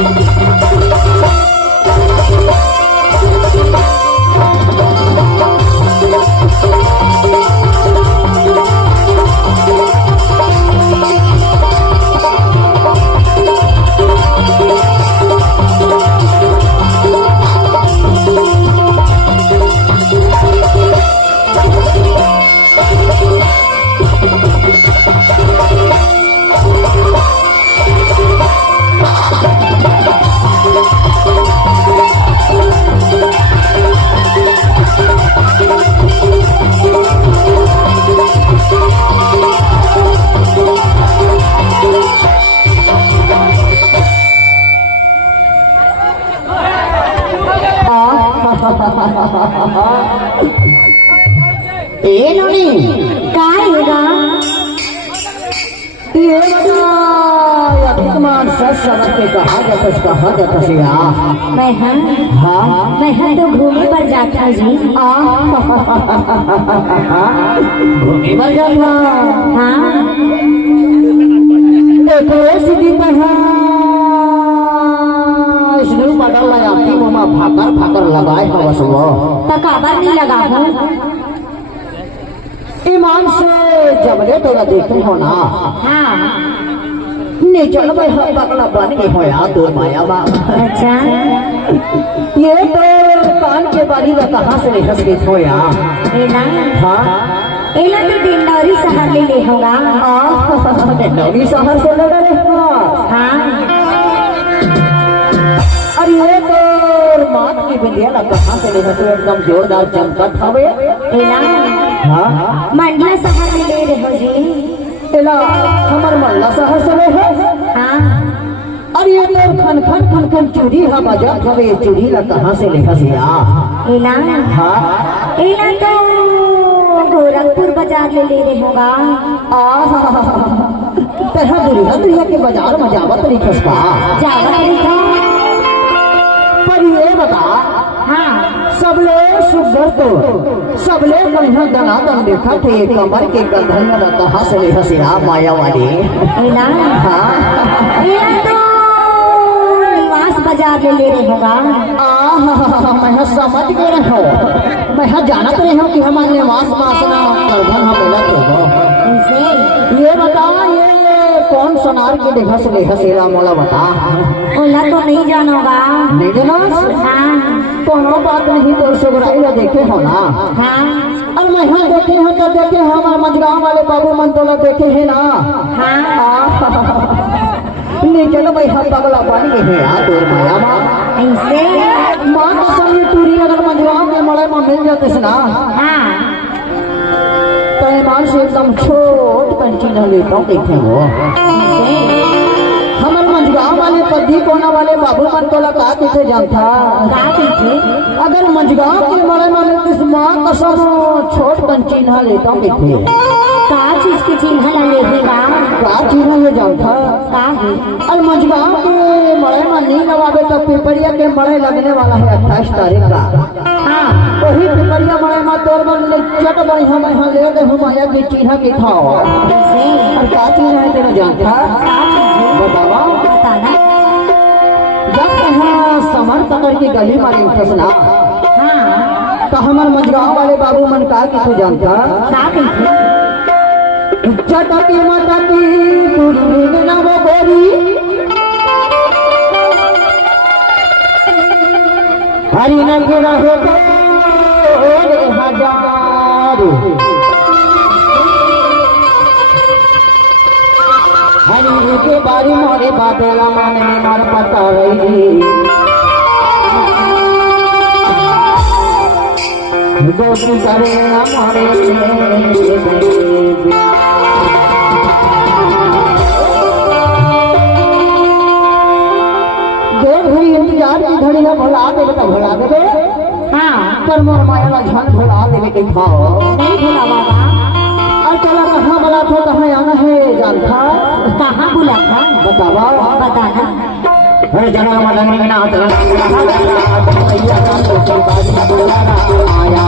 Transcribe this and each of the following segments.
ए नोनी काय होगा ये बता अभिमान सच के कहा जाता से मैं तो घूमने पर जाता जी। घूमने पर जाता हाँ देखो सीधी इसने बदल लगा कि मामा फाकर लगाए हवा सुबह तो काबर नहीं लगा हूँ। ईमान से जबले तोरा देखे हो ना हाँ चल भाई हम बगला बन गए हो यार दूर माया बा। अच्छा ये तो कान के बारी का कहाँ से निकल गई हो यार। एला हाँ एला तो डिंडौरी शहर ले होगा। डिंडौरी शहर से लगा रहा। हाँ अरे ये तो मात की बिंदिया ना कहाँ से निकल तो एकदम जोरदार चमकत हवे। एला हाँ मंडला शहर में ले रहे हो जी। एला हमार मल्ला शहर से ले है। हाँ अरे ये तो खन खन चूड़ी हा बजा हवे ये चूड़ी ला कहाँ से ले हसिया। एला हाँ एला तो गोरखपुर बाजार ले रहे होगा। तरह दुनिया के बाजार में जावत नहीं खसका जावा तरीका। पर ये बता हाँ सबले सुगर तो सबले बढ़िया दनादन देखा थे कमर के कंधन में कहाँ से ले हसिया माया वाली। एला हाँ एला तो निवास बाजार ले रहे होगा। मैं समझ गए हो मैं जानत रहे हो कि हमारे निवास मासना करधन हम मिला थे। ये बता ये कौन सोनार के देखा से लेखा सेला मोला बता। ओला तो नहीं जानोगा। नहीं देना हाँ कोनो बात नहीं तो सुगराई देखे हो ना। हाँ और मैं यहाँ देखे हो तो देखे हमारे मजगांव वाले बाबू मन तो देखे है ना। हाँ नहीं चलो भाई हम पगला बन गए हैं यार दूर माया ऐसे माँ का समय टूरी अगर मजगांव के मड़े में मिल जाते ना। हाँ तो ईमान से एकदम छोट कंची न लेता हूँ देखे हो। हमारे मजगांव वाले पद्दी कोना वाले बाबू मन तो लगा किसे जानता अगर मजगांव के मड़े में किस माँ का सब छोट कंची न लेता हूँ देखे का चीज की चिन्ह ला लेगा। क्या चीज ये जानता का है और मजगांव के मड़े में नहीं लगावे तो पिपरिया के मड़े लगने वाला है 28 तारीख का। हाँ वही पिपरिया मड़े में तोड़ बन चट बन हम यहाँ ले गए माया की चिन्ह की खाओ। और क्या चीज है तेरा जानता बतावा बताना। जब यहाँ समर पकड़ की गली मारी फसना हाँ तो हमारे मजगांव वाले बाबू मन का कि तू जानता का कहते चटकी मटकी तुरी न वो गोरी हरी नंग रहो हजार हरी के बारी मोरे बातेला माने में मार पता रही दोस्ती करे हमारे इंतजार की घड़ी है भुला देवे तो भुला देवे। हाँ पर मोर माया झन भुला देवे के खाओ नहीं भूला बाबा। और चला कहाँ बोला था कहाँ आना है जानता कहाँ बुला था बतावा बताना। अरे जना मडंग ना आया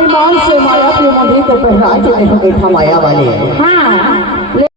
ईमान से माया की मंदिर को पहरा के बैठा माया वाले हाँ